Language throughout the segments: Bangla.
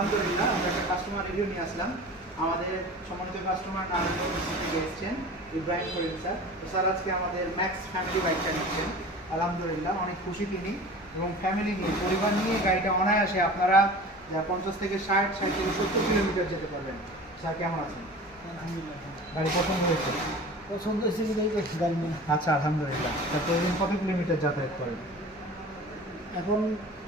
আলহামদুলিল্লাহ আমরা একটা কাস্টমার রিভিউ নিয়ে আসলাম। আমাদের সম্মানিত কাস্টমার নারায়ণগঞ্জ থেকে এসেছেন ইব্রাহিম করিম স্যার। তো স্যার আজকে আমাদের ম্যাক্স ফ্যামিলি বাইকটা নিচ্ছেন। আলহামদুলিল্লাহ অনেক খুশি তিনি, এবং ফ্যামিলি নিয়ে পরিবার নিয়ে গাড়িটা অনায়াসে আপনারা 50 থেকে 60, 60 থেকে 70 কিলোমিটার যেতে পারবেন। স্যার কেমন আছেন? আলহামদুলিল্লাহ গাড়ি পছন্দ হয়েছে? পছন্দ হয়েছে গাড়ি নিয়ে। আচ্ছা আলহামদুলিল্লাহ। স্যার প্রতিদিন কত কিলোমিটার যাতায়াত করেন? এখন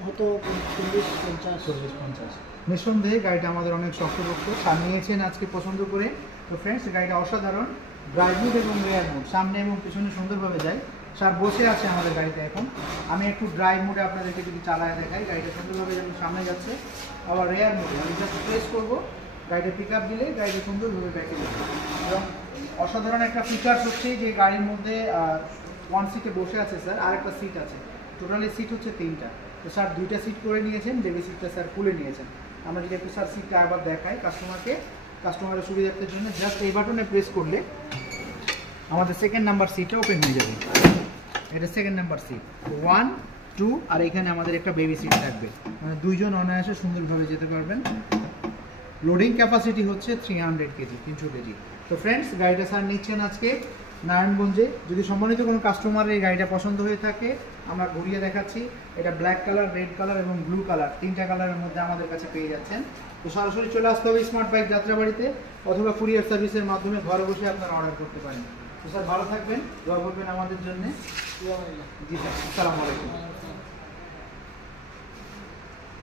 হয়তো 40-50। 40-50। নিঃসন্দেহে গাড়িটা আমাদের অনেক শক্তপোক্ত। স্যার নিয়েছেন আজকে পছন্দ করে। তো ফ্রেন্ডস গাড়িটা অসাধারণ, ড্রাইভ মোড এবং রেয়ার মোড সামনে এবং পিছনে সুন্দরভাবে যায়। স্যার বসে আছে আমাদের গাড়িতে এখন। আমি একটু ড্রাইভ মোডে আপনাদেরকে যদি চালায় দেখাই, গাড়িটা সুন্দরভাবে যেমন সামনে যাচ্ছে। আবার রেয়ার মোডে আমি জাস্ট প্রেস করবো, গাড়িটা পিক আপ দিলে গাড়িটা সুন্দরভাবে ব্যাকে যাবে। এবং অসাধারণ একটা ফিচার্স হচ্ছে যে গাড়ির মধ্যে 1 সিটে বসে আছে স্যার, আরেকটা সিট আছে। টোটালি সিট হচ্ছে 3টা। তো স্যার 2টা সিট করে নিয়েছেন, বেবি সিটটা স্যার খুলে নিয়েছেন। আমরা যদি একটু স্যার সিটটা আবার দেখাই কাস্টমারের সুবিধার্থের জন্য, জাস্ট এই বাটনে প্রেস করলে আমাদের সেকেন্ড নাম্বার সিটটা ওপেন হয়ে যাবে। এটা সেকেন্ড নাম্বার সিট 1, 2, আর এখানে আমাদের একটা বেবি সিট থাকবে, মানে 2 জন অনায়াসে সুন্দরভাবে যেতে পারবেন। লোডিং ক্যাপাসিটি হচ্ছে 300 কেজি, 300 কেজি। তো ফ্রেন্ডস গাড়িটা স্যার নিচ্ছেন আজকে নারায়ণগঞ্জে। যদি সম্মানিত কোনো কাস্টমারের এই গাড়িটা পছন্দ হয়ে থাকে আমরা ঘুরিয়ে দেখাচ্ছি। এটা ব্ল্যাক কালার, রেড কালার এবং ব্লু কালার, 3টা কালারের মধ্যে আমাদের কাছে পেয়ে যাচ্ছেন। তো সরাসরি চলে আসতে হবে স্মার্ট বাইক যাত্রাবাড়িতে, অথবা কুরিয়ার সার্ভিসের মাধ্যমে ঘরে বসে আপনারা অর্ডার করতে পারেন। তো স্যার ভালো থাকবেন, দোয়া করবেন আমাদের জন্য। জি স্যার, আসসালামু আলাইকুম।